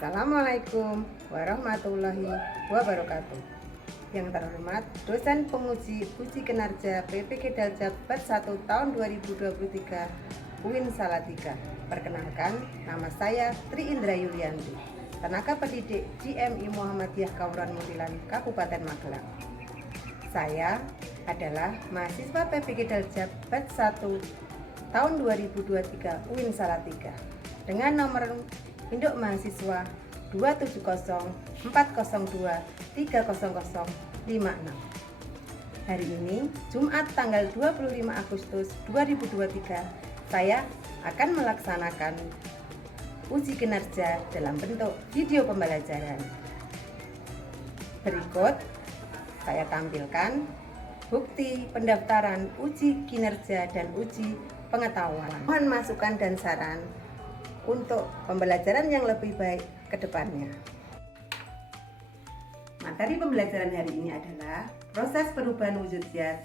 Assalamualaikum warahmatullahi wabarakatuh. Yang terhormat dosen penguji uji kinerja PPG Daljab Bat 1 tahun 2023 UIN Salatiga. Perkenalkan, nama saya Tri Indra Yulianti, tenaga pendidik GMI Muhammadiyah Kauran Muntilan Kabupaten Magelang. Saya adalah mahasiswa PPG Daljab Bat 1 tahun 2023 UIN Salatiga dengan nomor induk mahasiswa 27040230056. Hari ini Jumat tanggal 25 Agustus 2023 saya akan melaksanakan uji kinerja dalam bentuk video pembelajaran. Berikut saya tampilkan bukti pendaftaran uji kinerja dan uji pengetahuan. Mohon masukan dan saran untuk pembelajaran yang lebih baik ke depannya. Materi pembelajaran hari ini adalah proses perubahan wujud zat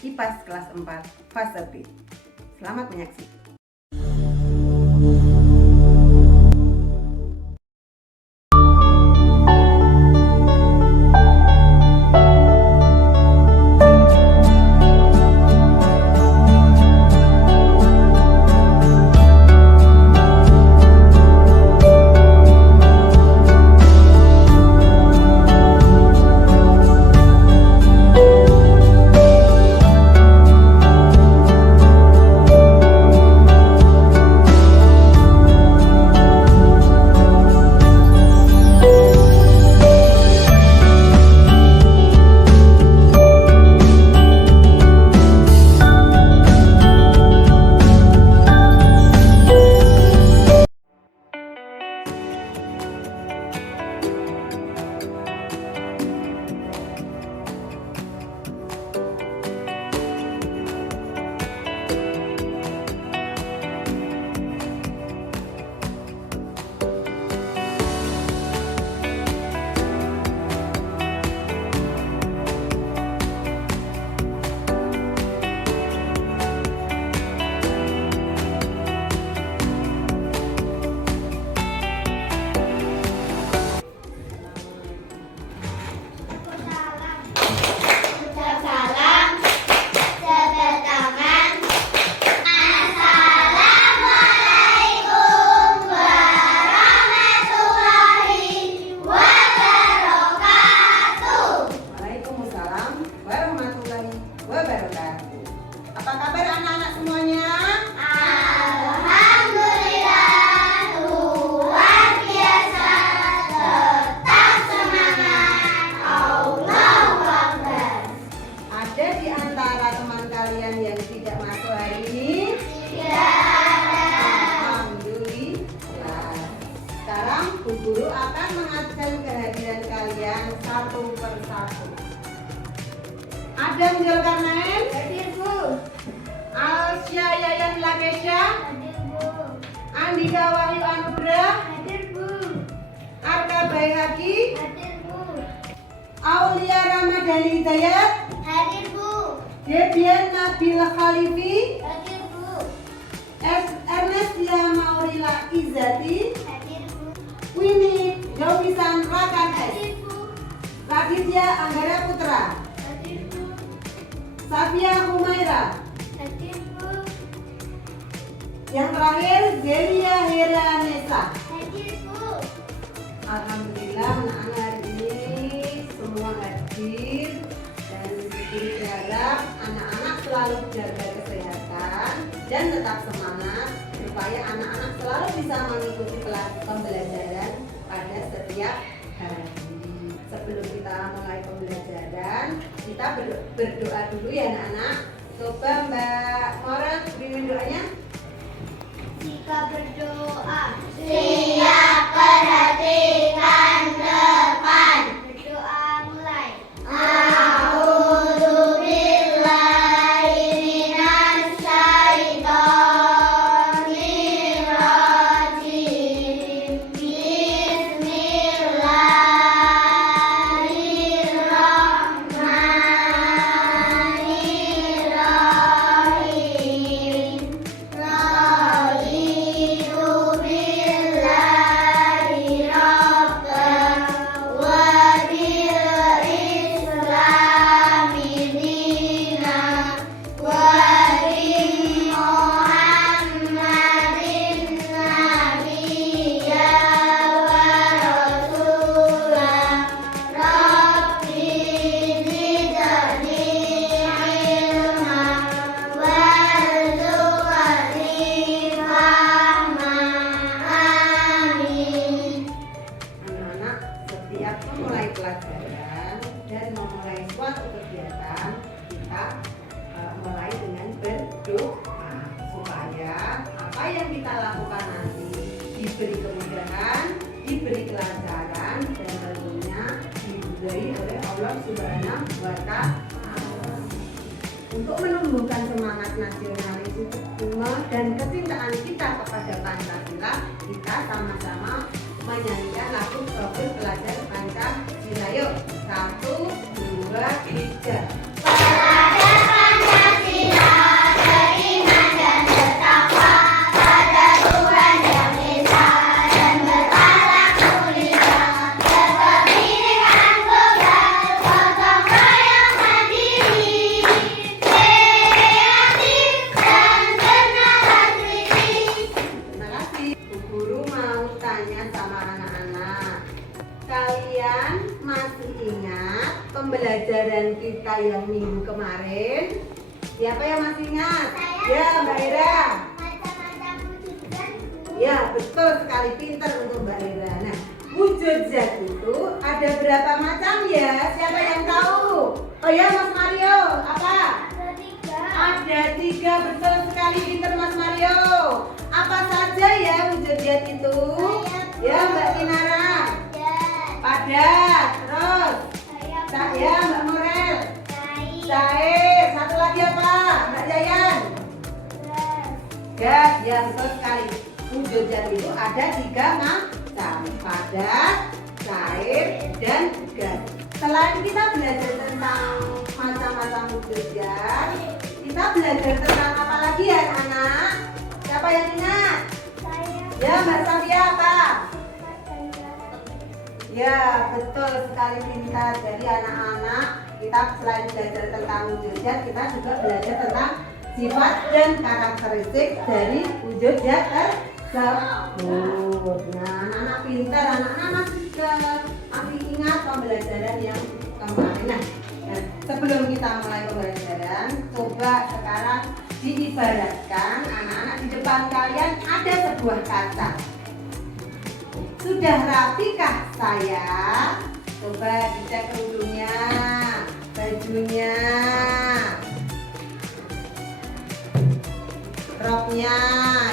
IPAS kelas 4 fase B. Selamat menyaksikan. Apa kabar anak-anak semuanya? Alhamdulillah, luar biasa. Tetap semangat. Allahu Akbar. Ada di antara teman kalian yang tidak masuk hari ini? Tidak ada. Alhamdulillah. Sekarang Bu Guru akan mengabsen kehadiran kalian satu persatu. Adam Zulkarnain, Hadir, Bu. Alsya Yayan Lakesha, Hadir, Bu. Andika Wahyu Anugrah, Hadir, Bu. Arka Baihaqi, Hadir, Bu. Aulia Ramadhani Hidayat, Hadir, Bu. Debian Nabila Khalifi, Hadir, Bu. Ernestia Maurila Izzati, Hadir, Bu. Winnie Jovisan Rakan S, Hadir, Bu. Raditya Anggara Putra, Hadir, Bu. Safia Humaira, Hadir, Bu. yang terakhir Zelia Heranesa. Hadir, Bu. Alhamdulillah anak-anak hari ini semua hadir dan berharap anak-anak selalu jaga kesehatan dan tetap semangat supaya anak-anak selalu bisa mengikuti kelas pembelajaran pada setiap hari. Sebelum kita mulai pembelajaran, kita berdoa dulu ya anak-anak. Coba Mbak Mora berikan doanya. Jika berdoa, siap perhatikan depan. Berdoa mulai. A'udzu billahi minas syaitonir rajim. Bismillahirrahmanirrahim. Raditu billahi pelajaran dan memulai suatu kegiatan, kita mulai dengan berdoa supaya apa yang kita lakukan nanti diberi kemudahan, diberi kelancaran, dan tentunya diberkahi oleh Allah Subhanahu wa Ta'ala. Untuk menumbuhkan semangat nasionalisme dan kecintaan kita kepada Pancasila, kita sama-sama menyanyikan lagu Profil Pelajar Pancasila. Yuk, 1, 2, 3. Pelajar Pancasila beriman dan bertakwa pada Tuhan Yang Esa dan berakhlak mulia, berkebinekaan global, gotong royong mandiri, kreatif dan bernalar kritis. Terima kasih. Bu Guru mau tanya sama anak-anak. Kalian masih ingat pembelajaran kita yang minggu kemarin? Siapa yang masih ingat? Saya. Ya, Mbak Ira. Macam-macam wujudkan. Ya, betul sekali, pintar untuk Mbak Ira. Nah, wujud zat itu ada berapa macam ya? Siapa yang tahu? Oh ya, Mas Mario. Apa? Ketiga. Ada 3, betul sekali, pintar Mas Mario. Apa saja ya wujud zat itu? Ya, Mbak Kinara. Padat, terus ya Mbak Morel, cair, satu lagi apa Mbak Jayan? Gas, ya betul sekali. Wujud zat itu ada 3 macam, padat, cair, dan gas. Selain kita belajar tentang macam-macam wujud zat, kita belajar tentang apa lagi ya anak? Siapa yang ingat? Ya Mbak Safia apa? Ya, betul sekali, pintar. Jadi anak-anak, kita selain belajar tentang wujud zat, kita juga belajar tentang sifat dan karakteristik dari wujud zat tersebut. Nah, anak-anak pintar, anak-anak masih ingat pembelajaran yang kemarin. Nah, sebelum kita mulai pembelajaran, coba sekarang diibaratkan anak-anak di depan kalian ada sebuah kaca. Sudah rapikah saya? Coba dicek kerudungnya, bajunya, roknya,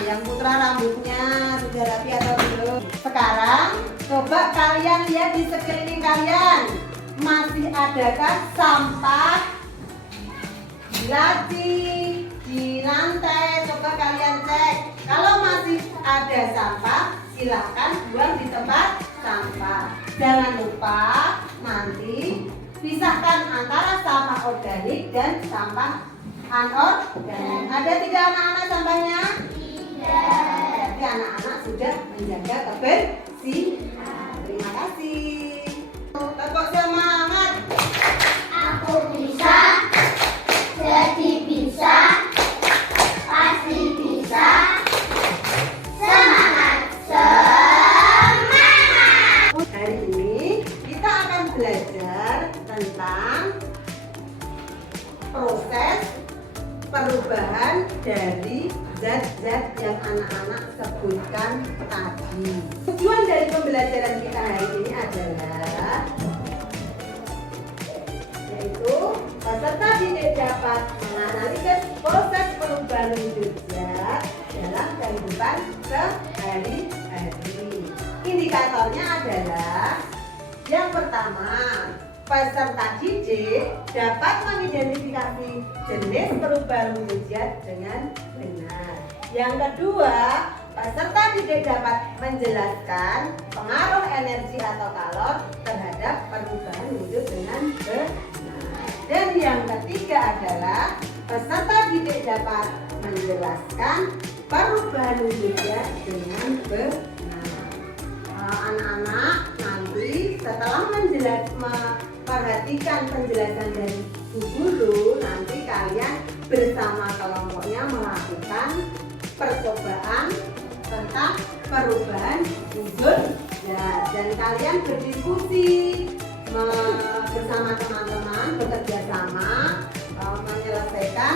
yang putra rambutnya sudah rapi atau belum? Sekarang coba kalian lihat di sekeliling kalian, masih adakah sampah di laci, di lantai? Coba kalian cek. Kalau masih ada sampah, silahkan buang di tempat sampah. Jangan lupa nanti pisahkan antara sampah organik dan sampah anorganik. Ada tidak anak-anak sampahnya? Tidak. Jadi anak-anak sudah menjaga kebersihan. Terima kasih. Tepuk semangat. Aku bisa, jadi bisa, pasti bisa. Semangat, semangat. Hari ini kita akan belajar tentang proses perubahan dari zat-zat yang anak-anak sebutkan tadi. Tujuan dari pembelajaran kita hari ini adalah yaitu peserta didik dapat menganalisis proses perubahan wujud zat dalam kehidupan sehari-hari. Indikatornya adalah yang pertama, peserta didik dapat mengidentifikasi jenis perubahan wujud zat dengan benar. Yang kedua, peserta didik dapat menjelaskan pengaruh energi atau kalor terhadap perubahan wujud dengan benar. Dan yang ketiga adalah peserta didik dapat menjelaskan perubahan wujud zat dengan benar. Anak-anak nanti setelah memperhatikan penjelasan dari Bu Guru, nanti kalian bersama kelompoknya melakukan percobaan tentang perubahan wujud zat, dan kalian berdiskusi bersama teman-teman, bekerja sama menyelesaikan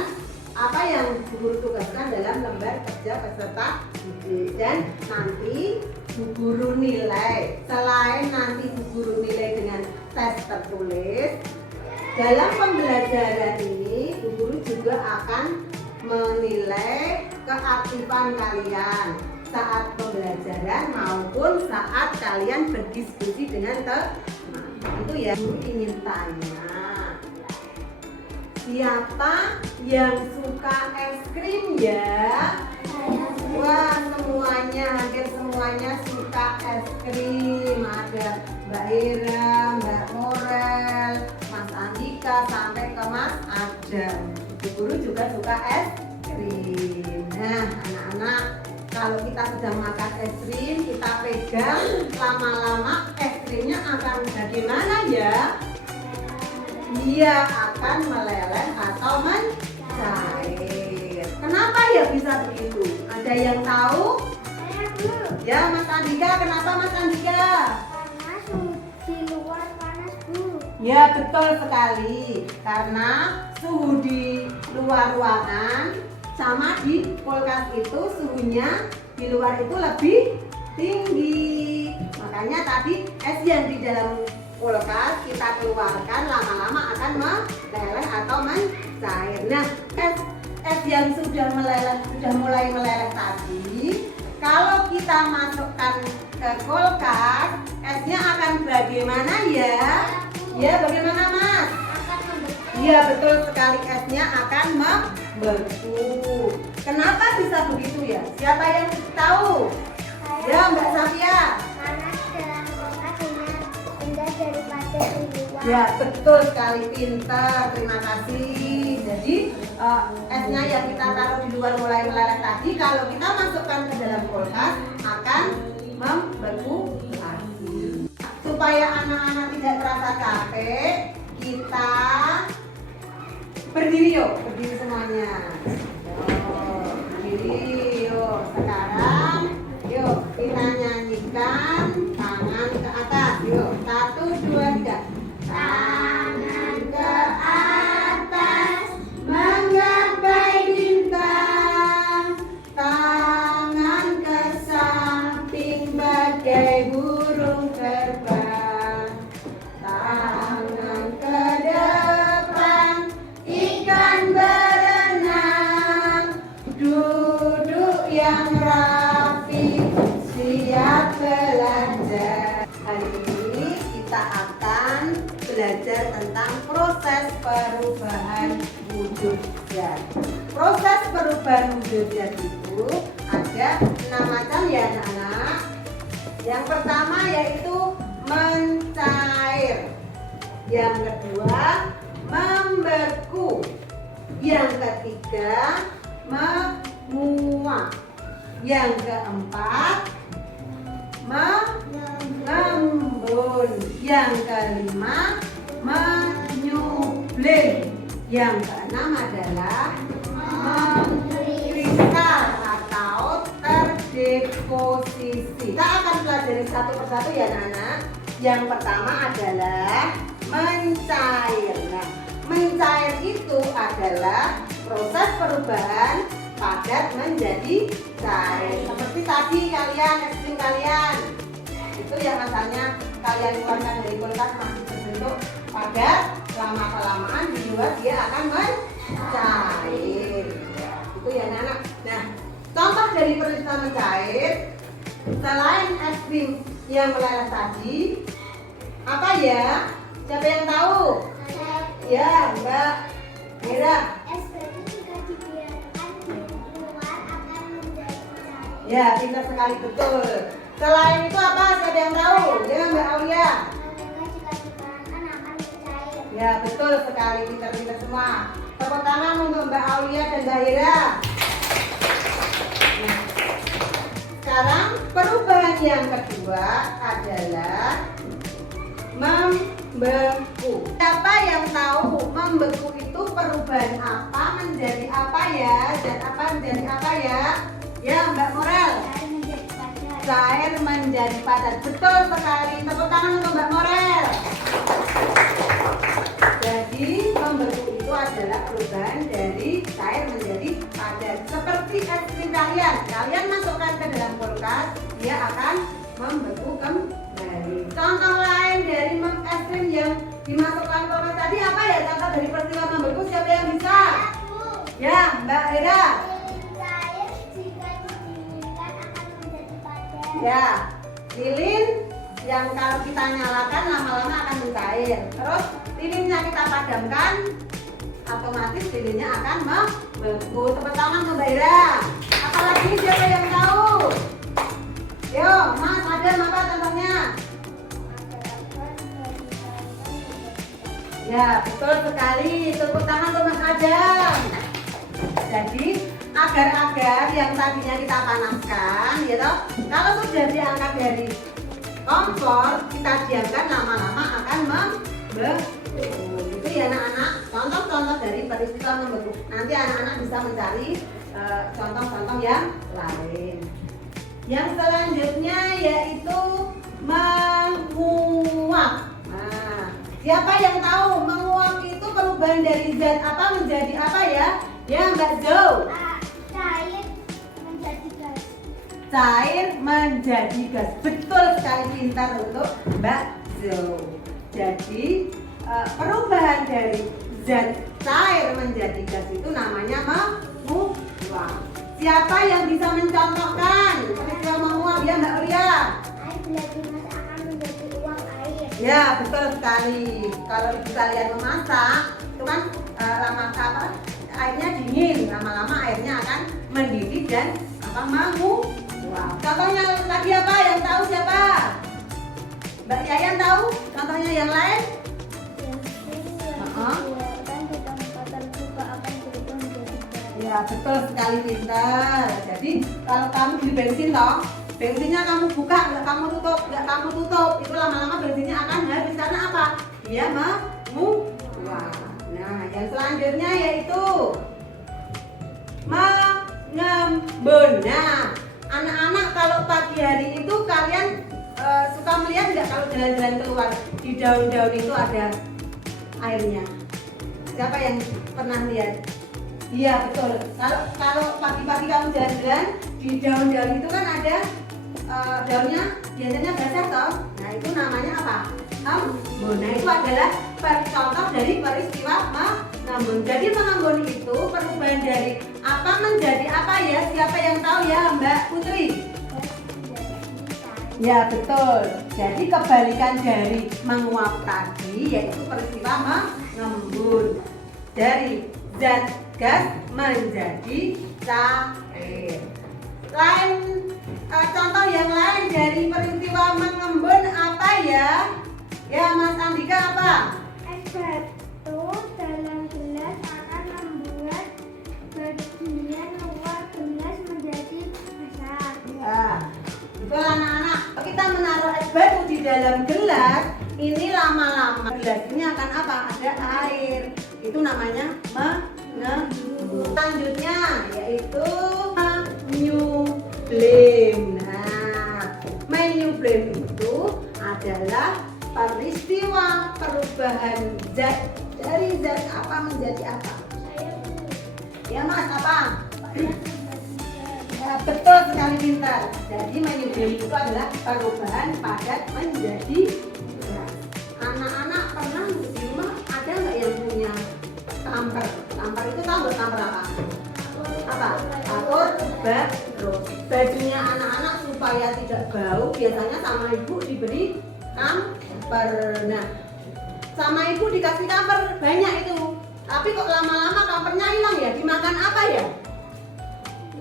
apa yang Bu Guru tugaskan dalam lembar kerja peserta didik. Dan nanti Bu Guru nilai, selain nanti Bu Guru nilai dengan tes tulis. Dalam pembelajaran ini, Bu Guru juga akan menilai keaktifan kalian saat pembelajaran maupun saat kalian berdiskusi dengan teman. Itu ya, Guru ingin tanya, siapa yang suka es krim ya? Wah, hampir semuanya suka es krim. Ada Mbak Ira, Mbak Morel, Mas Andika, sampai ke Mas Adam. Bu Guru juga suka es krim. Nah, anak-anak, kalau kita sedang makan es krim, kita pegang, lama-lama es krimnya akan bagaimana ya? Dia akan meleleh atau mencair. Kenapa ya bisa begitu? Ada yang tahu? Saya dulu. Ya, Mas Andika, kenapa Mas Andika? Karena suhu di luar panas, Bu. Ya, betul sekali. Karena suhu di luar ruangan sama di kulkas itu suhunya di luar itu lebih tinggi. Makanya tadi es yang di dalam kulkas kita keluarkan lama-lama akan meleleh atau mencair. Nah, es yang sudah mulai meleleh tadi, kalau kita masukkan ke kulkas, esnya akan bagaimana ya? Ya, bagaimana Mas? Akan membeku. Iya, betul sekali, esnya akan membeku. Kenapa bisa begitu ya? Siapa yang tahu? Ya, Mbak Safia. Karena dalam kulkas indah daripada di luar. Ya, betul sekali, pintar. Terima kasih. Jadi esnya yang kita taruh di luar mulai meleleh tadi, kalau kita masukkan ke dalam kulkas akan membeku lagi. Supaya anak-anak tidak terasa capek, kita berdiri yuk, berdiri semuanya. Berdiri yuk. Sekarang yuk kita nyanyikan tangan ke atas. Yuk, 1, 2, 3. Tangan ke atas menggapai bintang, tangan ke samping bagai burung terbang, tangan ke depan ikan berenang, duduk yang rapi siap belajar. Hari ini kita akan belajar tentang proses perubahan wujud zat. Proses perubahan wujud zat itu ada 6 macam ya anak-anak. Yang pertama yaitu mencair. Yang kedua membeku. Yang ketiga menguap. Yang keempat mengembun. Yang kelima menyublim. Yang keenam adalah mengkristal atau terdeposisi. Kita akan pelajari satu persatu ya anak-anak. Yang pertama adalah mencair. Nah, mencair itu adalah proses perubahan padat menjadi cair. Seperti tadi kalian, es krim kalian itu yang asalnya kalian keluarkan dari kulkas masih berbentuk padat, lama kelamaan di luar dia akan mencair. Itu ya anak-anak. Nah, contoh dari peristiwa mencair selain es krim yang meleleh tadi, apa ya? Siapa yang tahu? Ya, Mbak Mira. Es batu jika dibiarkan di luar akan menjadi cair. Ya, pintar sekali, betul. Selain itu apa? Siapa yang tahu? Ya, Mbak Aulia. Maka jika dipanas akan mencair. Ya, betul sekali, pintar-pintar semua. Tepuk tangan untuk Mbak Aulia dan Mbak Ira. Nah, sekarang perubahan yang kedua adalah membeku. Siapa yang tahu membeku itu perubahan apa menjadi apa ya? Dan apa menjadi apa ya? Ya, Mbak Morel. Cair menjadi padat. Cair menjadi padat. Betul sekali. Tepuk tangan untuk Mbak Morel. Jadi membeku itu adalah perubahan dari cair menjadi padat. Seperti es krim kalian. Kalian masukkan ke dalam kulkas, dia akan membeku kembali. Contoh lain dari es krim yang dimasukkan Mbak Hera. Lilin cair jika didinginkan akan menjadi padat. Ya, lilin yang kalau kita nyalakan lama-lama akan mencair. Terus lilinnya kita padamkan, otomatis lilinnya akan membeku. Tepuk tangan Mbak Hera. Apalagi siapa yang tahu? Yo, Mas Adam apa contohnya? Ya, betul sekali. Tepuk tangan untuk Mas Adam. Jadi, agar-agar yang tadinya kita panaskan, ya toh, kalau sudah diangkat dari kompor, kita diamkan lama-lama akan membeku. Itu ya anak-anak, contoh-contoh dari peristiwa membeku. Nanti anak-anak bisa mencari contoh-contoh yang lain. Yang selanjutnya yaitu menguap. Nah, siapa yang tahu menguap itu perubahan dari zat apa menjadi apa ya? Ya Mbak Jo. Cair menjadi gas. Cair menjadi gas. Betul sekali, pintar untuk Mbak Jo. Jadi perubahan dari zat cair menjadi gas itu namanya menguap. Siapa yang bisa mencontohkan peristiwa menguap ya Mbak Uria? Air bila dimasak akan menjadi uap air. Ya betul sekali. Kalau ibu kalian memasak itu kan airnya dingin, lama-lama airnya akan mendidih dan menguap. Contohnya lagi apa? Yang tahu siapa? Mbak Yayan tahu? Contohnya yang lain? Dibiarkan di tempat terbuka akan berubah menjadi gas. Ya betul sekali, pintar. Jadi kalau kamu beli bensin toh, bensinnya kamu buka, nggak kamu tutup, itu lama-lama bensinnya akan habis karena apa? Dia menguap. Nah, yang selanjutnya yaitu mengembun. Nah, anak-anak kalau pagi hari itu kalian suka melihat nggak kalau jalan-jalan keluar di daun-daun itu ada airnya? Siapa yang pernah lihat? Iya betul. Kalau pagi-pagi kamu jalan-jalan di daun-daun itu kan ada daunnya biasanya basah toh. Nah itu namanya apa? Embun. Nah itu adalah contoh dari peristiwa mengembun. Jadi mengembun itu perubahan dari apa menjadi apa ya? Siapa yang tahu ya Mbak Putri? Ya betul. Jadi kebalikan dari menguap tadi yaitu peristiwa mengembun. Dari zat gas menjadi cair. Lain contoh yang lain dari peristiwa mengembun apa ya? Ya Mas Andika apa? Es batu dalam gelas akan membuat bagian luar gelas menjadi basah. Ya, betul anak-anak. Kita menaruh es batu di dalam gelas, ini lama-lama gelas ini akan apa? Ada air. Itu namanya mengembun. Selanjutnya yaitu menyublim. Nah, menyublim itu adalah peristiwa perubahan zat dari zat apa menjadi apa? Ya Mas, apa? Ya, betul sekali, pintar. Jadi menyublim itu adalah perubahan padat menjadi gas. Anak-anak pernah di rumah ada nggak yang punya tamper? Tamper itu tahu nggak tamper apa? Apa? Atur terus bajunya anak-anak supaya tidak bau biasanya sama ibu diberi kamper. Nah, sama ibu dikasih kamper banyak itu. Tapi kok lama-lama kampernya hilang ya? Dimakan apa ya?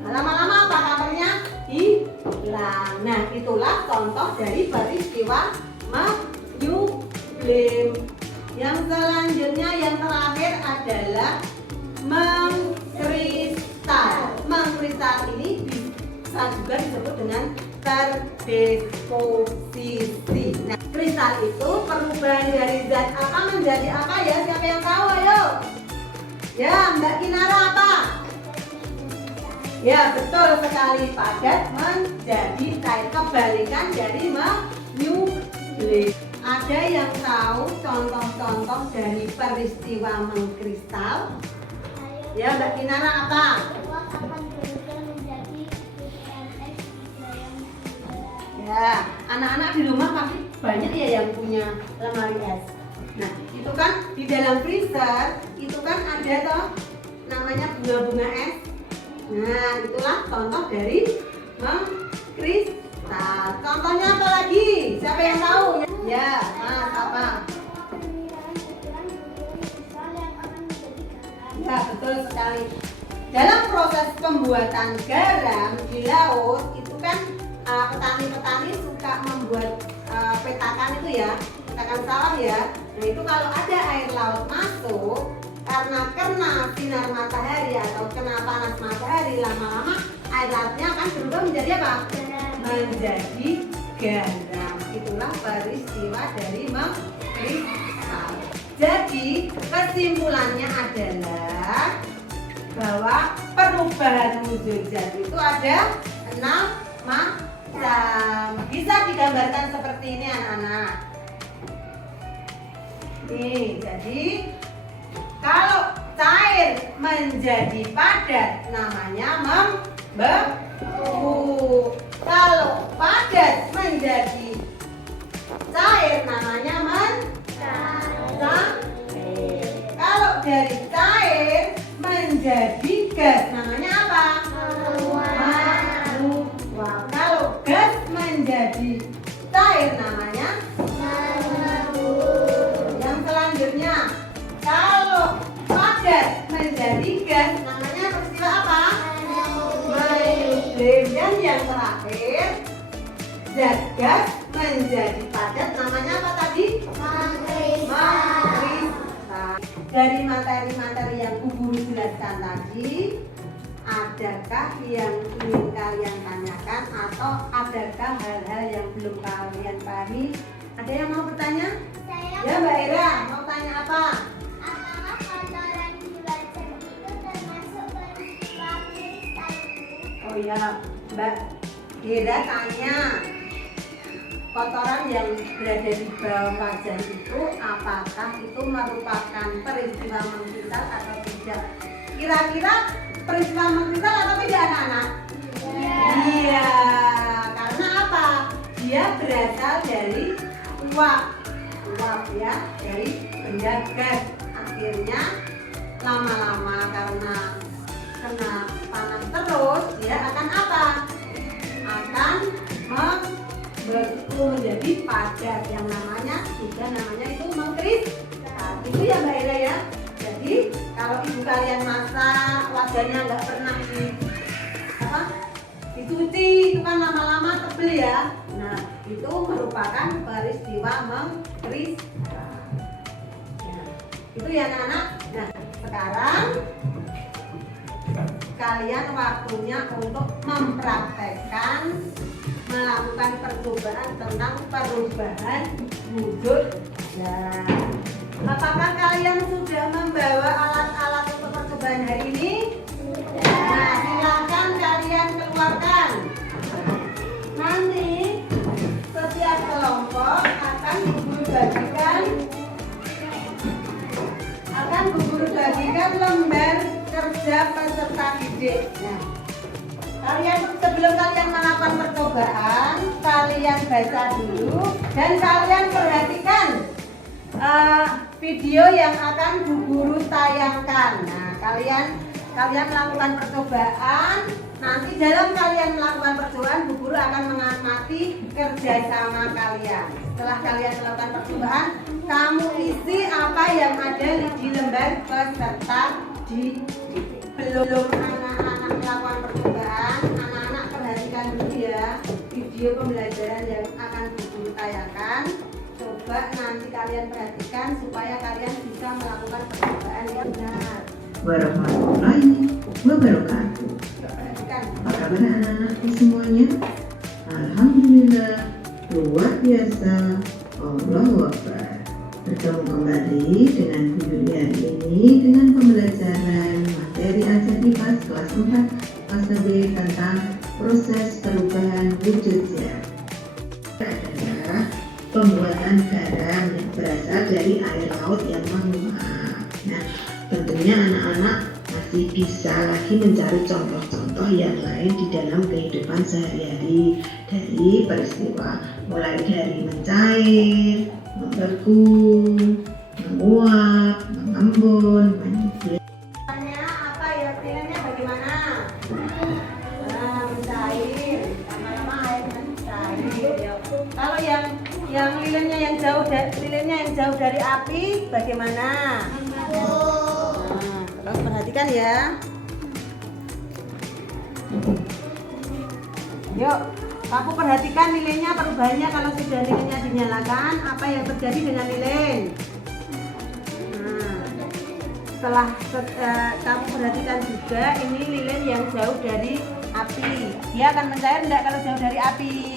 Nah, lama-lama apa kampernya hilang. Nah, itulah contoh dari peristiwa menyublim. Yang selanjutnya yang terakhir adalah mengkristal. Mengkristal ini bisa juga disebut dengan terdeposisi. Nah, kristal itu perubahan dari zat apa menjadi apa ya? Siapa yang tahu? Ayo. Ya, Mbak Kinara apa? Ya, betul sekali, padat menjadi cair. Kebalikan dari menyublim. Ada yang tahu contoh-contoh dari peristiwa mengkristal? Ya, Mbak Kinara apa? Uap akan berubah menjadi butiran es di dalam gula. Ya, anak-anak di rumah pasti banyak ya yang punya lemari es. Nah, itu kan di dalam freezer itu kan ada toh namanya bunga-bunga es. Nah, itulah contoh dari mengkristal. Contohnya apa lagi? Siapa yang tahu? Ya, Mas, apa? Ya, betul sekali. Dalam proses pembuatan garam di laut itu kan petani-petani suka membuat petakan itu ya, petakan sawah ya. Nah itu kalau ada air laut masuk, karena kena sinar matahari atau kena panas matahari, lama-lama air lautnya akan berubah menjadi apa? Menjadi garam. Itulah peristiwa dari mengkristal. Jadi kesimpulannya adalah bahwa perubahan wujud zat itu ada 6 macam. Bisa digambarkan seperti ini anak-anak. Nih, jadi kalau cair menjadi padat namanya membeku. Kalau padat menjadi cair namanya mencair. Kalau dari cair menjadi gas namanya apa? Meluap. Kalau gas menjadi cair namanya menyembur. Yang selanjutnya, kalau padat menjadi gas namanya peristiwa apa? Menyublim. Dan yang terakhir, zat gas menjadi padat namanya apa tadi? Mengkristal. Dari materi-materi yang Bu Guru jelaskan tadi, adakah yang ingin kalian tanyakan atau adakah hal-hal yang belum kalian pahami? Ada yang mau bertanya? Ya Mbak Ira, mau tanya apa? Apakah kotoran di wajah itu termasuk peristiwa kristal? Oh ya, Mbak Ira tanya, kotoran yang berada di bawah wajah itu apakah itu merupakan peristiwa mengkristal atau tidak? Kira-kira peristiwa mengkristal atau tidak anak-anak? Iya, karena apa? Dia berasal dari uap ya, dari benda gas. Akhirnya lama-lama karena kena panas terus, dia akan apa? Akan membeku menjadi padat, yang namanya itu mengkristal. Itu ya Mbak Ira ya. Jadi kalau ibu kalian masak wajahnya nggak pernah dicuci, itu kan lama-lama tebel ya. Nah itu merupakan peristiwa mengkristal. Nah, itu ya anak-anak. Nah sekarang kalian waktunya untuk mempraktekkan, melakukan percobaan tentang perubahan wujud zat. Apakah kalian sudah membawa alat-alat untuk percobaan hari ini? Nah, silakan kalian keluarkan. Nanti setiap kelompok akan Bu Guru bagikan lembar kerja peserta didik. Nah, sebelum kalian melakukan percobaan, kalian baca dulu dan kalian perhatikan video yang akan Bu Guru tayangkan. Nah, kalian melakukan percobaan. Nanti dalam kalian melakukan percobaan, Bu Guru akan mengamati kerjasama kalian. Setelah kalian melakukan percobaan, kamu isi apa yang ada di lembar peserta didik. Belum anak-anak melakukan percobaan, anak-anak perhatikan dulu ya video pembelajaran yang akan Bu Guru tayangkan. Coba nanti kalian perhatikan supaya kalian bisa melakukan percobaan yang benar. Warahmatullahi wabarakatuh. Apa kabar anak-anakku semuanya? Alhamdulillah, luar biasa. Allahu Akbar. Bertemu kembali dengan Bu Yuli hari ini dengan pembelajaran materi ajar IPA kelas 4 kelas B tentang proses perubahan wujud zat. Adalah pembuatan garam yang berasal dari air laut yang menguap. Nah, tentunya anak-anak masih bisa lagi mencari contoh-contoh yang lain di dalam kehidupan sehari-hari dari peristiwa mulai dari mencair, membeku, menguap, mengembun, menyublim. Apa lilinnya yang jauh dari api bagaimana? Nah, terus perhatikan ya. Yuk, kamu perhatikan lilinnya perubahannya kalau sudah lilinnya dinyalakan, apa yang terjadi dengan lilin? Nah, setelah kamu perhatikan juga ini lilin yang jauh dari api, dia akan mencair enggak kalau jauh dari api?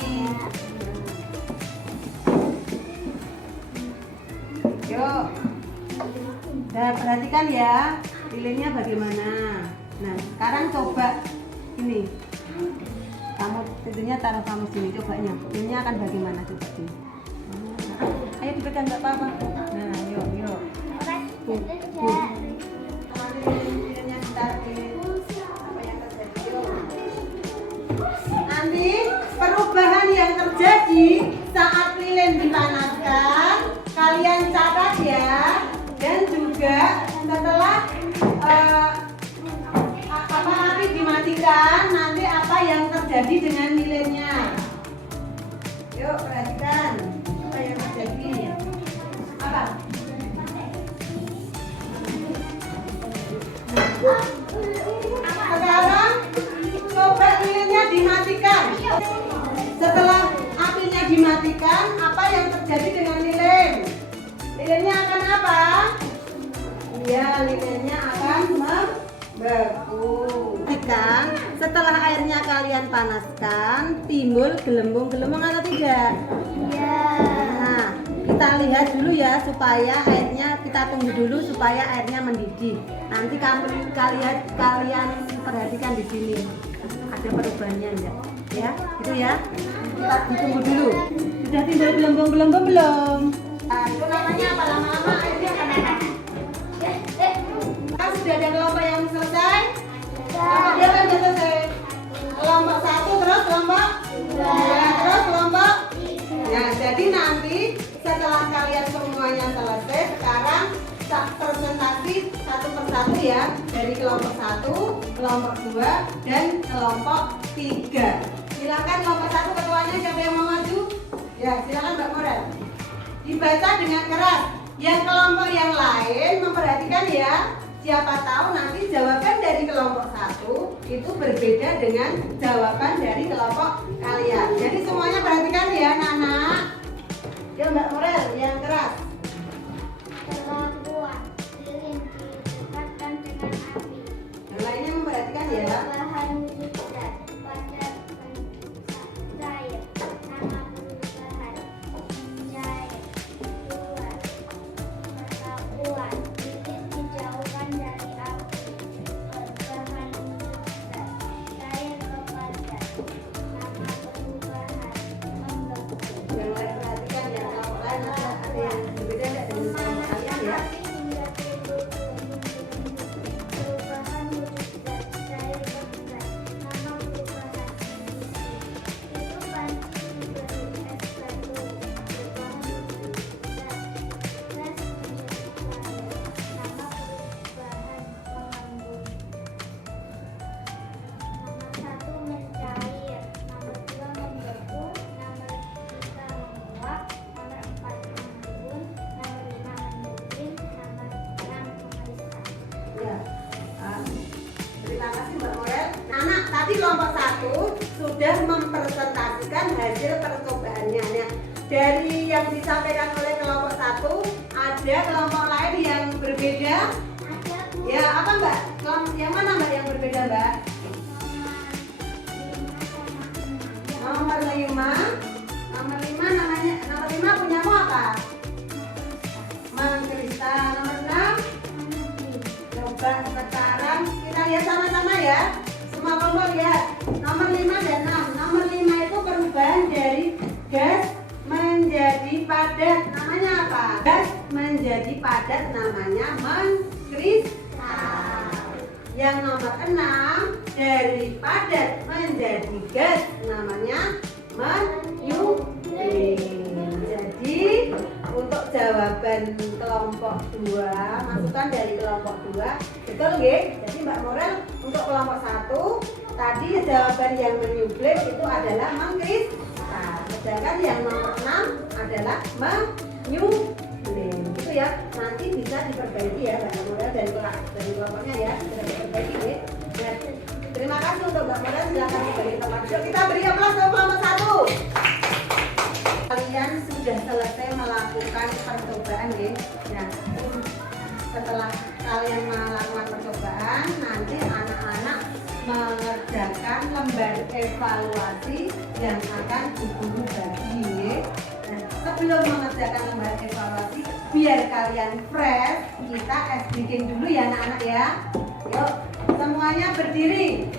Yuk, dan perhatikan ya lilinnya bagaimana. Nah, sekarang coba ini, kamu tentunya taruh kamu sini, cobanya lilinnya akan bagaimana coba sini. Ayo dipegang nggak apa-apa. Nah, yuk. Lilinnya ditaruh apa yang terjadi? Yuk. Nanti perubahan yang terjadi saat lilin dipanaskan, kalian catat ya. Dan juga setelah api dimatikan, nanti apa yang terjadi dengan lilinnya? Yuk perhatikan apa yang terjadi. Apa? Sekarang coba lilinnya dimatikan. Setelah apinya dimatikan, apa yang terjadi dengan lilin? Lilinnya akan apa? Ya, lilinnya akan membeku. Setelah airnya kalian panaskan, timbul gelembung-gelembung atau tidak? Ya. Nah, kita lihat dulu ya supaya airnya, kita tunggu dulu supaya airnya mendidih. Nanti kalian perhatikan di sini ada perubahannya enggak? Ya, gitu ya. Kita tunggu dulu. Sudah timbul gelembung-gelembung belum? Nah, itu namanya apa? Lama-lama airnya akan apa? Sudah ada kelompok yang selesai? Kelompok berapa yang sudah selesai? Kelompok 1, terus kelompok 2, terus kelompok 3. Nah, jadi nanti setelah kalian semuanya selesai, sekarang presentasi satu persatu ya, dari kelompok 1, kelompok 2, dan kelompok 3. Silakan kelompok 1 ketuanya, siapa yang mau maju? Ya, silakan Mbak Morel. Dibaca dengan keras. Yang kelompok yang lain memperhatikan ya. Siapa tahu nanti jawaban dari kelompok 1 itu berbeda dengan jawaban dari kelompok kalian. Jadi semuanya perhatikan ya anak-anak. Ya Mbak Morel yang keras. Kelompok lilin didekatkan dengan api. Yang lainnya memperhatikan ya. Perubahan wujud zat pada cair. Nama perubahan cair. 2. Persatuan. Lilin dijauhkan dari api. Perubahan wujud zat cair kepada. Nama perubahan membeku. Yang lain perhatikan ya, kelompok lain ada yang berbeda nggak dengan kelompok kalian ya. Hingga timbul perubahan wujud zat cair kepada. Nama perubahan emisi. Itu panci dari es batu. Perubahan wujud zat gas menjadi air. Nama perubahan mengembun. Nomor 1 mencair, nomor 2 membeku, nomor 3 menguap, nomor 4 mengembun, nomor 5 mendidih, nomor 6 memerisa. Ya. Terima kasih Mbak Morel. Anak, tadi kelompok 1 sudah mempresentasikan hasil percobaannya. Nah, dari yang disampaikan oleh kelompok 1, ada kelompok lain yang berbeda. Ada Bu. Ya, apa Mbak? Kelompok yang mana Mbak yang berbeda Mbak? Nomor 5. Nomor 5 namanya, nomor 5 punyamu apa? Mangkrista. Nomor 6. Coba sekarang kita lihat sama-sama ya. Semua kelompok lihat. Nomor 5 dan 6. Nomor 5 itu perubahan dari gas menjadi padat. Namanya apa? Gas menjadi padat namanya mengkristal. Yang nomor 6 dari padat menjadi gas namanya menyublim. Jadi untuk jawaban kelompok 2, masukan dari kelompok 2, betul nggih? Jadi Mbak Morel untuk kelompok 1 tadi jawaban yang menyublim itu adalah mengkristal. mengerjakan. Yang nomor 6 adalah menyuplin. Itu ya, nanti bisa diperbaiki ya Mbak Model dari kelompoknya ya, bisa diperbaiki ya. Nah, terima kasih untuk Mbak Model, silakan kembali tempat duduk. Kita beri aplaus untuk kelompok 1. Kalian sudah selesai melakukan percobaan ya. Nah, setelah kalian melakukan percobaan, nanti anak-anak mengerjakan lembar evaluasi yang akan guru bagi ya. Nah, sebelum mengerjakan lembar evaluasi, biar kalian fresh, kita bikin dulu ya anak-anak ya. Yuk, semuanya berdiri.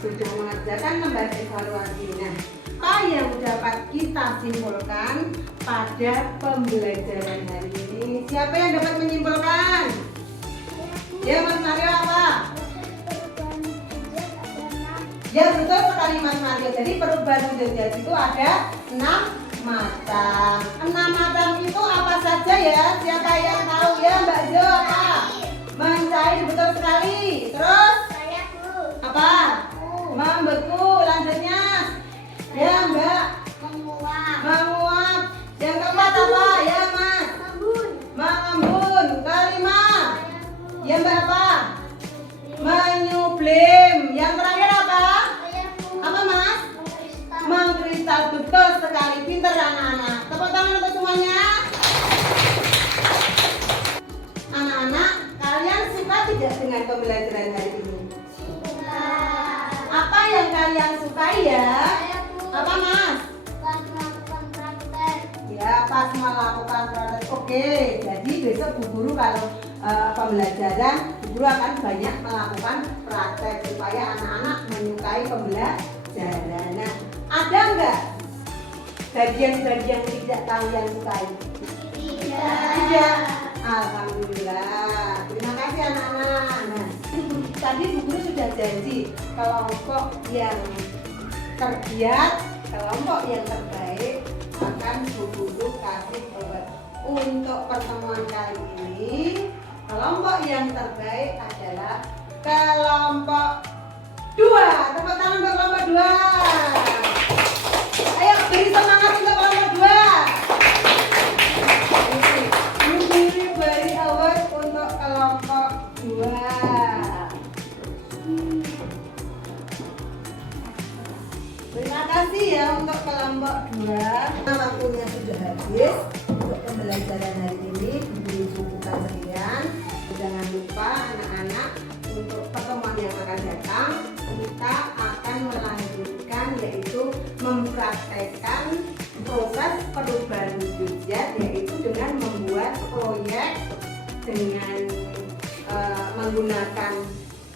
Sudah mengerjakan lembar evaluasi. Nah, apa yang dapat kita simpulkan pada pembelajaran hari ini? Siapa yang dapat menyimpulkan? Ya, Mas Mario apa? Ya, betul sekali Mas Mario. Jadi perubahan wujud jati itu ada 6 macam. 6 macam itu apa saja ya? Siapa yang tahu ya? Mbak Jo apa? Mencair, betul sekali. Terus? Apa? Membeku. Lanjutnya? Ya Mbak? Menguap. Yang keempat apa? Ya Mas? Mengembun. Kelima? Ya Mbak apa? Menyublim. Yang terakhir apa? Apa Mas? Mengkristal. Betul sekali. Pinter anak-anak. Tepuk tangan untuk semuanya. Anak-anak, kalian suka tidak dengan pembelajaran hari ini? Apa yang kalian sukai ya? Apa Mas? Pas melakukan praktek. Ya, pas melakukan praktek. Oke, jadi besok Bu Guru kalau pembelajaran, Bu Guru akan banyak melakukan praktek supaya anak-anak menyukai pembelajaran. Nah, ada nggak bagian-bagian tidak kalian sukai? Tidak. Alhamdulillah. Terima kasih anak-anak. Nah, tadi Bu Guru sudah janji kelompok yang tergiat, kelompok yang terbaik akan Bu Guru kasih obat. Untuk pertemuan kali ini, kelompok yang terbaik adalah kelompok 2. Tepuk tangan untuk kelompok 2. Ayo beri semangat untuk kelompok 2. Beri award untuk kelompok 2. Terima kasih ya untuk kelompok 2. Waktunya sudah habis untuk pembelajaran hari ini. Guru cukupkan sekian. Jangan lupa anak-anak, untuk pertemuan yang akan datang kita akan melanjutkan, yaitu mempraktekkan proses perubahan wujud zat, yaitu dengan membuat proyek dengan menggunakan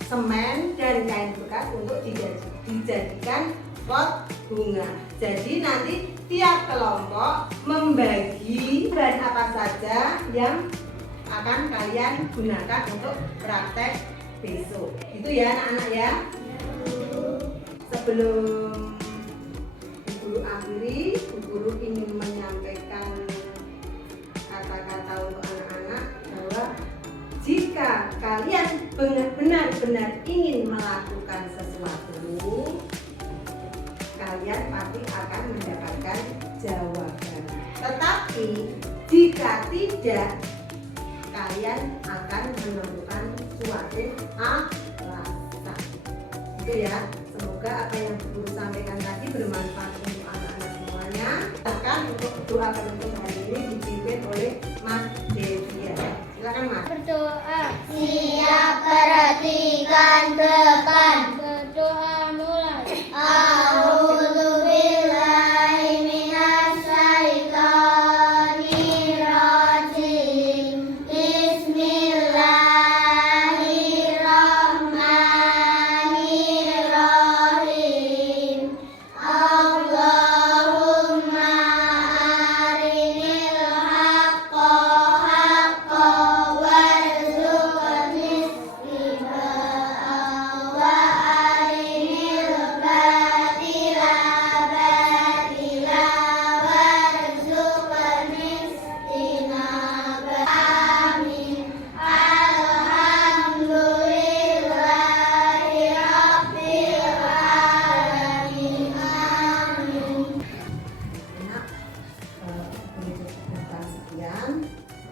semen dan kain bekas untuk dijadikan pot bunga. Jadi nanti tiap kelompok membagi bahan apa saja yang akan kalian gunakan untuk praktek besok. Itu ya anak-anak ya. Sebelum Bu Guru akhiri, Bu Guru ingin menyampaikan kata-kata untuk anak-anak bahwa jika kalian benar-benar ingin melakukan sesuatu, kalian pasti akan mendapatkan jawaban. Tetapi jika tidak, kalian akan menemukan suatu alasan. Itu ya. Semoga apa yang Guru sampaikan tadi bermanfaat untuk anak-anak semuanya. Silakan untuk doa penutup hari ini dipimpin oleh Mas Devia. Silakan Mas. Berdoa. Siap, perhatikan depan. Berdoa mulai.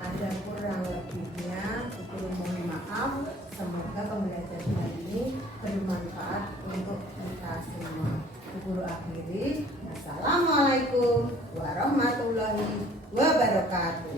Ada kurang lebihnya, Guru mohon maaf. Semoga pembelajaran hari ini bermanfaat untuk kita semua. Guru akhiri. Assalamualaikum warahmatullahi wabarakatuh.